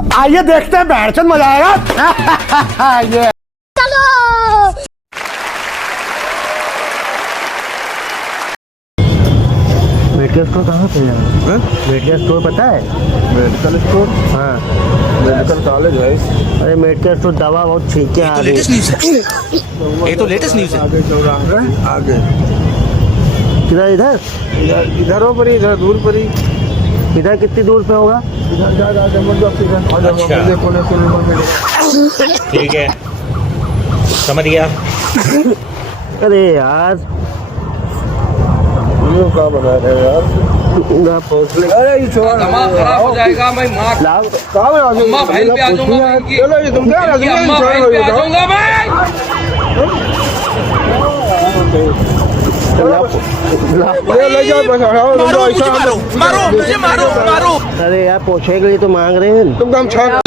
आइए देखते हैं, बैठचंद मजा आएगा। ये मेडिकल स्टोर कहाँ पे है? मेडिकल स्टोर पता है? Medical store? हाँ, मेडिकल कॉलेज है। अरे मेडिकल स्टोर दवा बहुत छींके आ रही है। ये तो लेटेस्ट न्यूज़ है। आगे चौराहा है, आगे किधर? इधर इधरों पर ही, इधर दूर पर ही। इधर कितनी दूर पे होगा? इधर जा ठीक है, समझ गया। अरे यार क्या बना रहे हैं यार? अरे ये छोड़, दिमाग खराब हो जाएगा। मैं माँ लाभ कहाँ बना रहे हो? अम्मा बहन पे आ जाऊंगा मैं इनकी। चलो ये तुम क्या इनकी अम्मा बहन पे आ जाऊंगा मैं। ले जाओ बस, हटाओ मारो मुझे, मारो। अरे यार पोछे के लिए तो मांग रहे हैं। तुम काम छाप